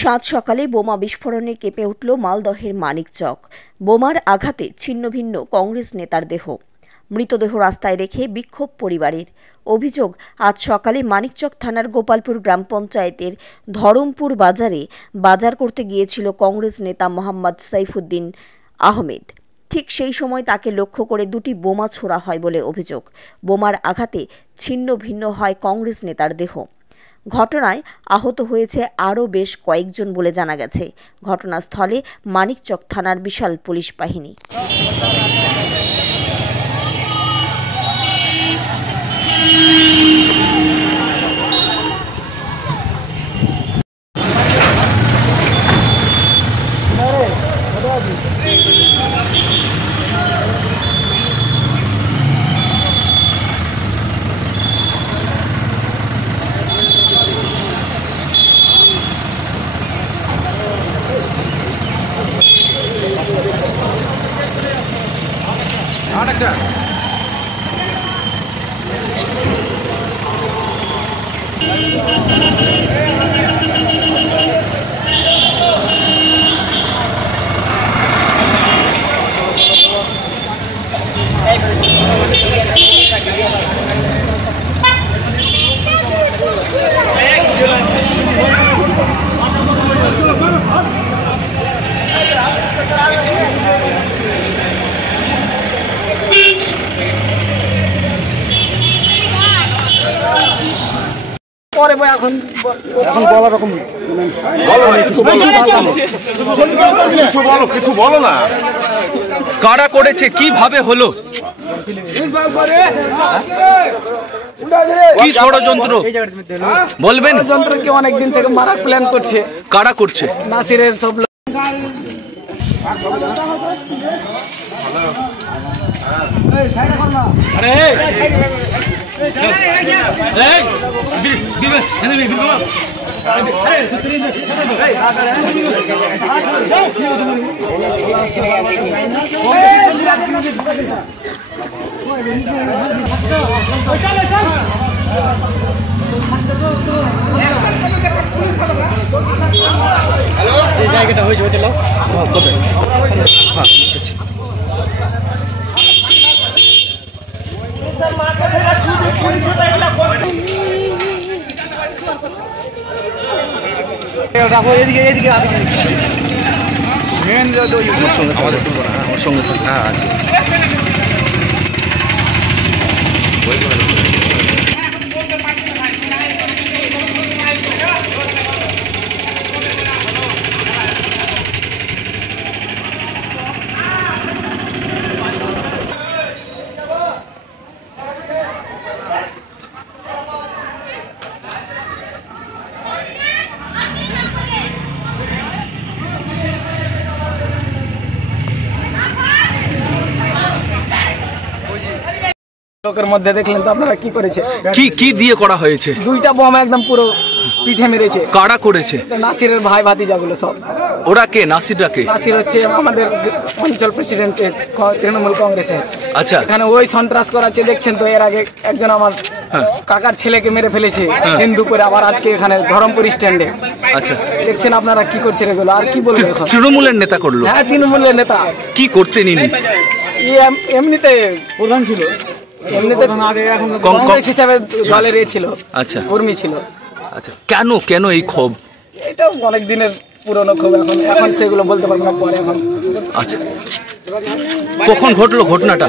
সাত সকালে বোমা বিস্ফোরণে কেঁপে উঠল মালদহের মানিকচক। বোমার আঘাতে ছিন্নভিন্ন কংগ্রেস নেতার দেহ। মৃতদেহ রাস্তায় রেখে বিক্ষোভ পরিবারের। অভিযোগ, আজ সকালে মানিকচক থানার গোপালপুর গ্রাম পঞ্চায়েতের ধরমপুর বাজারে বাজার করতে গিয়েছিল কংগ্রেস নেতা মোহাম্মদ সাইফুদ্দিন আহমেদ। ঠিক সেই সময় তাকে লক্ষ্য করে দুটি বোমা ছোড়া হয় বলে অভিযোগ। বোমার আঘাতে ছিন্ন ভিন্ন হয় কংগ্রেস নেতার দেহ। ঘটনায় আহত হয়েছে আরও বেশ কয়েকজন বলে জানা গেছে। ঘটনাস্থলে মানিকচক থানার বিশাল পুলিশ বাহিনী। কারা করেছে, কিভাবে হলো, কি ষড়যন্ত্র বলবেন? যন্ত্রকে অনেকদিন থেকে মারার প্ল্যান করছে। কারা করছে? নাসিরের সব লোক। যে জায়গাটা হয়েছে ওইটা লাও। এদিকে এদিকে আমাদের সঙ্গে লোকের মধ্যে দেখলেন তো আপনারা কি করেছে, কি দিয়ে করা হয়েছে? দুইটা বোম একদম পুরো পিঠে মেরেছে। কারা করেছে? নাসিরের ভাই ভাতিজাগুলো সব। ওরা কে? নাসিররা কে? নাসির হচ্ছে আমাদের অঞ্চল প্রেসিডেন্ট তৃণমূল কংগ্রেসের। আচ্ছা, এখানে ওই সন্ত্রাস করাচ্ছে। দেখছেন তো, এর আগে একজন আমার কাকার ছেলেকে মেরে ফেলেছে হিন্দু করে, আবার আজকে এখানে ধরমপুর স্ট্যান্ডে। আচ্ছা, দেখছেন আপনারা কি করছে এগুলো। আর কি বলবো, এখন তৃণমূলের নেতা করলো? হ্যাঁ, তৃণমূলের নেতা। কি করতে নিনি? এমনিতে প্রধান ছিল, এমনিতে কংগ্রেস হিসাবে দলের ছিল। আচ্ছা, কর্মী ছিল। আচ্ছা, কেন এই ক্ষোভ? এটা অনেক দিনের পুরনো ক্ষোভ। এখন সেগুলো বলতে পারবো না পরে। এখন আচ্ছা, কখন ঘটলো ঘটনাটা?